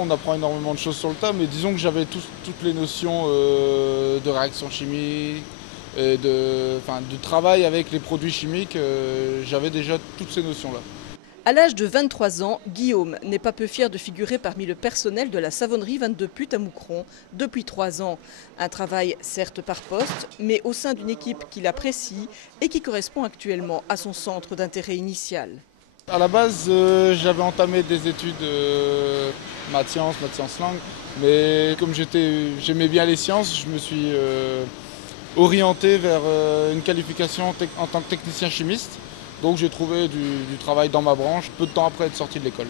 On apprend énormément de choses sur le tas, mais disons que j'avais toutes les notions de réaction chimique, et du travail avec les produits chimiques, j'avais déjà toutes ces notions-là. À l'âge de 23 ans, Guillaume n'est pas peu fier de figurer parmi le personnel de la savonnerie 22 Putes à Moucron depuis 3 ans. Un travail certes par poste, mais au sein d'une équipe qu'il apprécie et qui correspond actuellement à son centre d'intérêt initial. À la base, j'avais entamé des études maths sciences langues, mais comme j'aimais bien les sciences, je me suis orienté vers une qualification en tant que technicien chimiste. Donc j'ai trouvé du travail dans ma branche peu de temps après être sorti de l'école.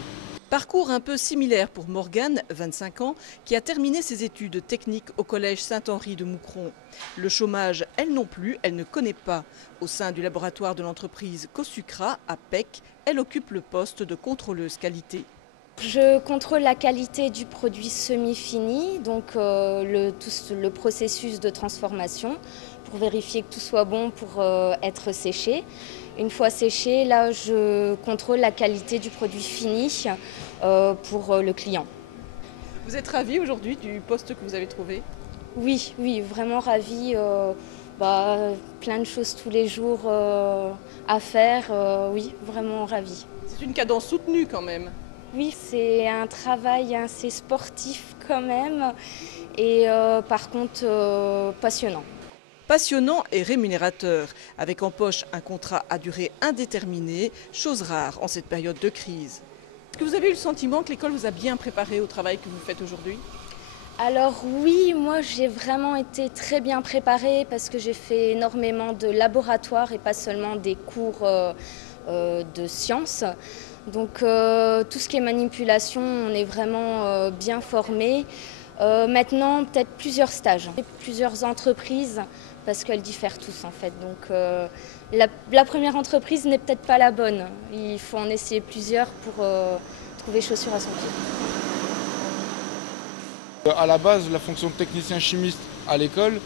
Parcours un peu similaire pour Morgane, 25 ans, qui a terminé ses études techniques au collège Saint-Henri de Moucron. Le chômage, elle non plus, elle ne connaît pas. Au sein du laboratoire de l'entreprise Cosucra, à Pec, elle occupe le poste de contrôleuse qualité. Je contrôle la qualité du produit semi-fini, donc le processus de transformation, pour vérifier que tout soit bon pour être séché. Une fois séché, là, je contrôle la qualité du produit fini pour le client. Vous êtes ravie aujourd'hui du poste que vous avez trouvé? Oui, oui, vraiment ravie. Plein de choses tous les jours à faire. Oui, vraiment ravie. C'est une cadence soutenue quand même. Oui, c'est un travail assez sportif quand même et par contre passionnant. Passionnant et rémunérateur, avec en poche un contrat à durée indéterminée, chose rare en cette période de crise. Est-ce que vous avez eu le sentiment que l'école vous a bien préparé au travail que vous faites aujourd'hui? Alors oui, moi j'ai vraiment été très bien préparée parce que j'ai fait énormément de laboratoires et pas seulement des cours de sciences. Donc tout ce qui est manipulation, on est vraiment bien formé. Maintenant, peut-être plusieurs stages, plusieurs entreprises, parce qu'elles diffèrent tous en fait. Donc la première entreprise n'est peut-être pas la bonne. Il faut en essayer plusieurs pour trouver chaussure à son pied. À la base, la fonction de technicien chimiste à l'école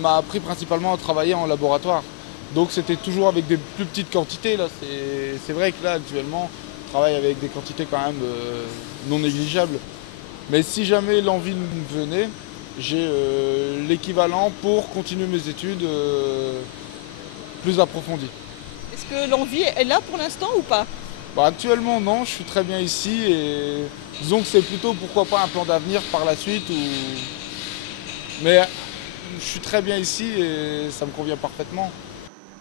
m'a appris principalement à travailler en laboratoire. Donc c'était toujours avec des plus petites quantités. C'est vrai que là actuellement, je travaille avec des quantités quand même non négligeables. Mais si jamais l'envie me venait, j'ai l'équivalent pour continuer mes études plus approfondies. Est-ce que l'envie est là pour l'instant ou pas? Actuellement non, je suis très bien ici et disons que c'est plutôt pourquoi pas un plan d'avenir par la suite. Mais je suis très bien ici et ça me convient parfaitement.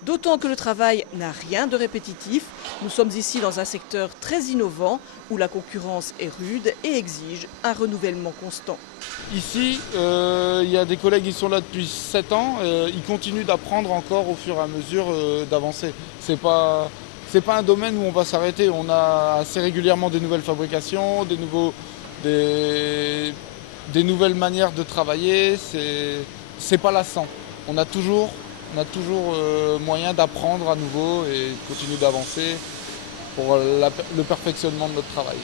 D'autant que le travail n'a rien de répétitif. Nous sommes ici dans un secteur très innovant où la concurrence est rude et exige un renouvellement constant. Ici, il y a des collègues qui sont là depuis 7 ans. Ils continuent d'apprendre encore au fur et à mesure d'avancer. C'est pas un domaine où on va s'arrêter. On a assez régulièrement des nouvelles fabrications, des nouvelles manières de travailler. C'est pas lassant. On a toujours moyen d'apprendre à nouveau et de continuer d'avancer pour le perfectionnement de notre travail.